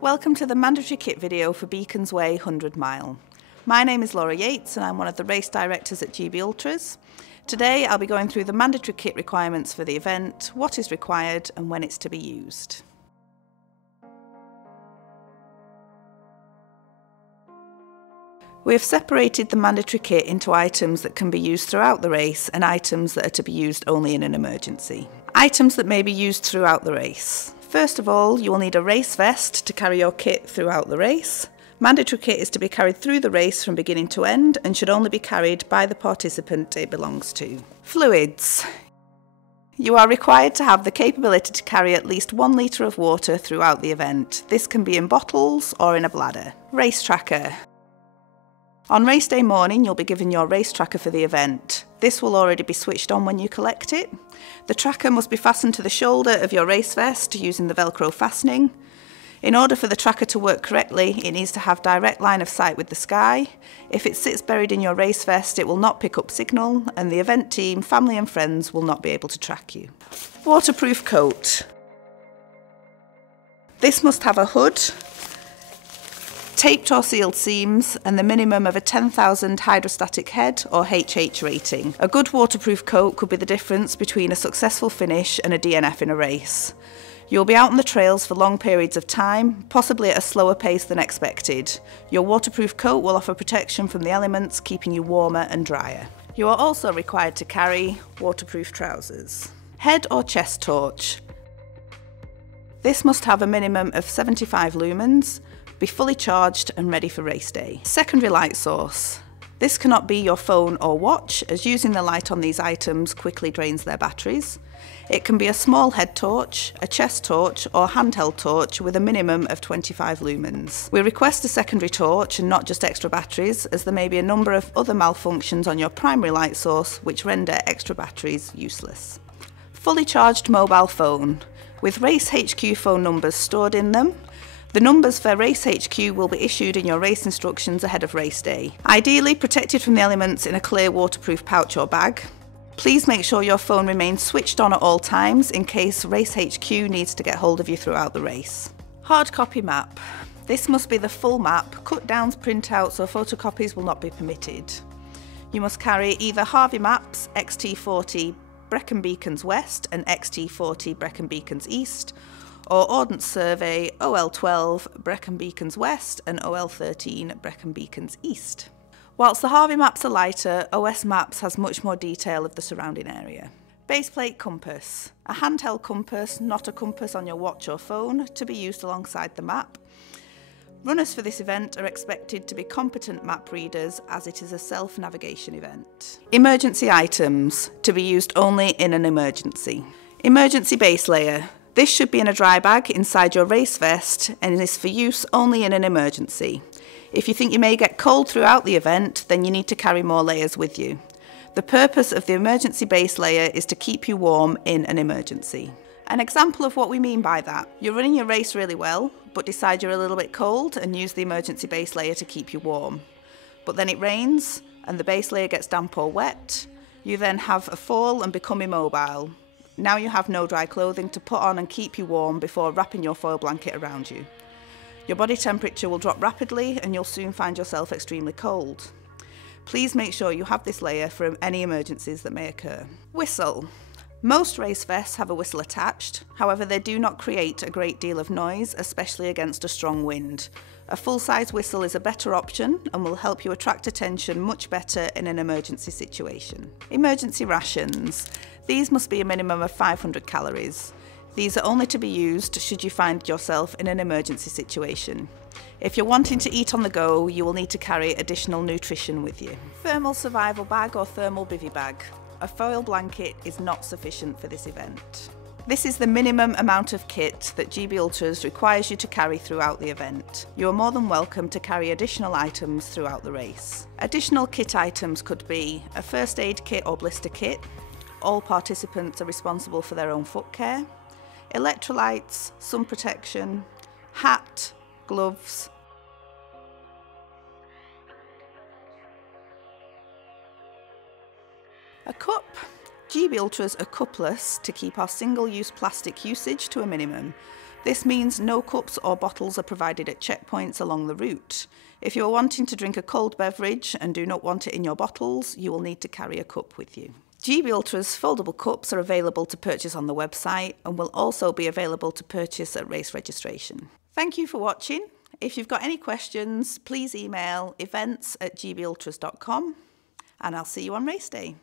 Welcome to the mandatory kit video for Beacons Way 100 Mile. My name is Laura Yates and I'm one of the race directors at GB Ultras. Today I'll be going through the mandatory kit requirements for the event, what is required and when it's to be used. We have separated the mandatory kit into items that can be used throughout the race and items that are to be used only in an emergency. Items that may be used throughout the race. First of all, you will need a race vest to carry your kit throughout the race. Mandatory kit is to be carried through the race from beginning to end and should only be carried by the participant it belongs to. Fluids. You are required to have the capability to carry at least 1 litre of water throughout the event. This can be in bottles or in a bladder. Race tracker. On race day morning, you'll be given your race tracker for the event. This will already be switched on when you collect it. The tracker must be fastened to the shoulder of your race vest using the Velcro fastening. In order for the tracker to work correctly, it needs to have direct line of sight with the sky. If it sits buried in your race vest, it will not pick up signal, and the event team, family and friends will not be able to track you. Waterproof coat. This must have a hood, taped or sealed seams and the minimum of a 10,000 hydrostatic head or HH rating. A good waterproof coat could be the difference between a successful finish and a DNF in a race. You'll be out on the trails for long periods of time, possibly at a slower pace than expected. Your waterproof coat will offer protection from the elements, keeping you warmer and drier. You are also required to carry waterproof trousers. Head or chest torch. This must have a minimum of 75 lumens, be fully charged and ready for race day. Secondary light source. This cannot be your phone or watch, as using the light on these items quickly drains their batteries. It can be a small head torch, a chest torch or handheld torch with a minimum of 25 lumens. We request a secondary torch and not just extra batteries, as there may be a number of other malfunctions on your primary light source which render extra batteries useless. Fully charged mobile phone, with Race HQ phone numbers stored in them. The numbers for Race HQ will be issued in your race instructions ahead of race day. Ideally protected from the elements in a clear waterproof pouch or bag. Please make sure your phone remains switched on at all times in case Race HQ needs to get hold of you throughout the race. Hard copy map. This must be the full map. Cut downs, printouts or photocopies will not be permitted. You must carry either Harvey Maps XT40 Brecon Beacons West and XT40 Brecon Beacons East, or Ordnance Survey OL12 Brecon Beacons West and OL13 Brecon Beacons East. Whilst the Harvey maps are lighter, OS Maps has much more detail of the surrounding area. Baseplate compass. A handheld compass, not a compass on your watch or phone, to be used alongside the map. Runners for this event are expected to be competent map readers, as it is a self-navigation event. Emergency items, to be used only in an emergency. Emergency base layer. This should be in a dry bag inside your race vest and is for use only in an emergency. If you think you may get cold throughout the event, then you need to carry more layers with you. The purpose of the emergency base layer is to keep you warm in an emergency. An example of what we mean by that: you're running your race really well, but decide you're a little bit cold and use the emergency base layer to keep you warm. But then it rains and the base layer gets damp or wet. You then have a fall and become immobile. Now you have no dry clothing to put on and keep you warm before wrapping your foil blanket around you. Your body temperature will drop rapidly and you'll soon find yourself extremely cold. Please make sure you have this layer for any emergencies that may occur. Whistle. Most race vests have a whistle attached, however they do not create a great deal of noise, especially against a strong wind. A full-size whistle is a better option and will help you attract attention much better in an emergency situation. Emergency rations. These must be a minimum of 500 calories. These are only to be used should you find yourself in an emergency situation. If you're wanting to eat on the go, you will need to carry additional nutrition with you. Thermal survival bag or thermal bivy bag. A foil blanket is not sufficient for this event. This is the minimum amount of kit that GB Ultras requires you to carry throughout the event. You are more than welcome to carry additional items throughout the race. Additional kit items could be a first aid kit or blister kit. All participants are responsible for their own foot care. Electrolytes, sun protection, hat, gloves. A cup. GB Ultras are cupless to keep our single-use plastic usage to a minimum. This means no cups or bottles are provided at checkpoints along the route. If you are wanting to drink a cold beverage and do not want it in your bottles, you will need to carry a cup with you. GB Ultra's foldable cups are available to purchase on the website and will also be available to purchase at race registration. Thank you for watching. If you've got any questions, please email events@gbultras.com and I'll see you on race day.